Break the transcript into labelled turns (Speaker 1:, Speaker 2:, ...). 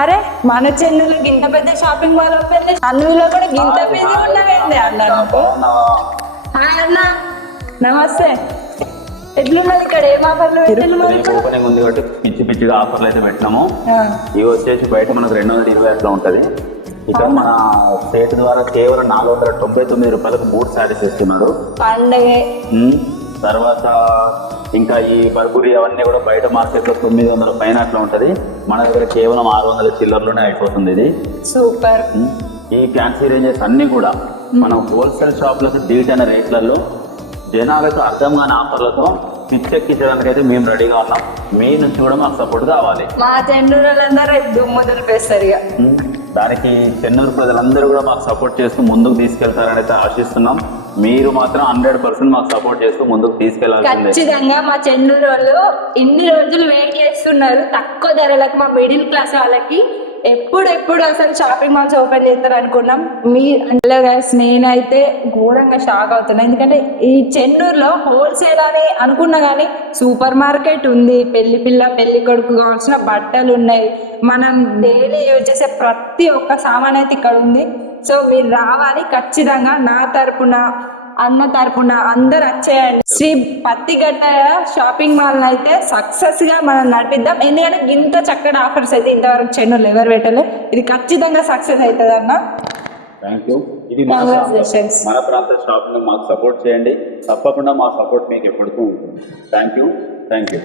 Speaker 1: అరే మన చెన్నైలో గింత పెద్ద షాపింగ్ మాల్ ఓపెన్ అన్నులో కూడా గింత బిజీ ఉన్నవేంది అన్న
Speaker 2: బాగున్నావా?
Speaker 1: హాయ్ అన్న. నమస్తే. ఎట్లున్నది ఇక్కడ? ఏం ఆఫర్లు
Speaker 2: ఓపెనింగ్ ఉంది కాబట్టి పిచ్చి పిచ్చిగా ఆఫర్లు అయితే పెట్టినాము. ఇవి వచ్చేసి బయట మనకు రెండు వందల ఇరవై అట్లా ఉంటుంది. ఇక్కడ మన స్టేట్ ద్వారా కేవలం నాలుగు వందల తొంభై తొమ్మిది రూపాయలకు మూడు శారీస్ ఇస్తున్నారు
Speaker 1: పండగే.
Speaker 2: తర్వాత ఇంకా ఈ బర్బురి అవన్నీ కూడా బయట మార్కెట్లో తొమ్మిది వందల పైన అట్లా ఉంటుంది. మన దగ్గర కేవలం ఆరు వందల చిల్లర్లోనే అయిపోతుంది ఇది.
Speaker 1: సూపర్.
Speaker 2: ఈ ఫ్యాన్సీ రేంజెస్ అన్నీ కూడా మనం హోల్సేల్ షాప్లకు డీట్ అనే రేట్లలో జనాలకు అర్థం కాని ఆఫర్లతో పిచ్చెక్కించడానికి అయితే మేము రెడీగా ఉన్నాం. మీ నుంచి కూడా మాకు సపోర్ట్ కావాలి.
Speaker 1: మా చెన్నూరు వాళ్ళందరూ దుమ్ము దులిపేస్తారు ఇక.
Speaker 2: దానికి చెన్నూరు ప్రజలందరూ కూడా మాకు సపోర్ట్ చేస్తూ ముందుకు తీసుకెళ్తారని అయితే ఆశిస్తున్నాం. మీరు మాత్రం హండ్రెడ్ పర్సెంట్ మాకు సపోర్ట్ చేస్తూ ముందుకు తీసుకెళ్ళాలి
Speaker 1: ఖచ్చితంగా మా చెన్నూరు వాళ్ళు ఇన్ని రోజులు వెయిట్ చేస్తున్నారు. తక్కువ ధరలకు మా మిడిల్ క్లాస్ వాళ్ళకి ఎప్పుడెప్పుడు అసలు షాపింగ్ మాల్స్ ఓపెన్ చేస్తారు అనుకున్నాం. మీ అందులో నేనైతే ఘోరంగా షాక్ అవుతున్నా. ఎందుకంటే ఈ చెన్నూరులో హోల్సేల్ అని అనుకున్నా కానీ సూపర్ మార్కెట్ ఉంది. పెళ్ళి పిల్ల పెళ్ళి కొడుకు కావాల్సిన బట్టలు ఉన్నాయి. మనం డైలీ యూజ్ చేసే ప్రతి ఒక్క సామాన్ అయితే ఇక్కడ ఉంది. సో మీరు రావాలి ఖచ్చితంగా నా తరపున అన్న తరపున అందరు వచ్చేయండి. శ్రీ పత్తిగడ్డ షాపింగ్ మాల్ అయితే సక్సెస్గా మనం నడిపిద్దాం. ఎందుకంటే ఇంత చక్కటి ఆఫర్స్ అయితే ఇంతవరకు చెన్నూరు ఎవరు పెట్టలే. ఇది ఖచ్చితంగా సక్సెస్ అవుతుంది అన్న.
Speaker 2: థ్యాంక్ యూ ఇది మన ప్రాంతం.
Speaker 1: Congratulations.
Speaker 2: మన ప్రాంత షాపింగ్ మాకు సపోర్ట్ చేయండి. తప్పకుండా మా సపోర్ట్ మీకు ఎప్పటికీ ఉంటుంది. Thank you thank you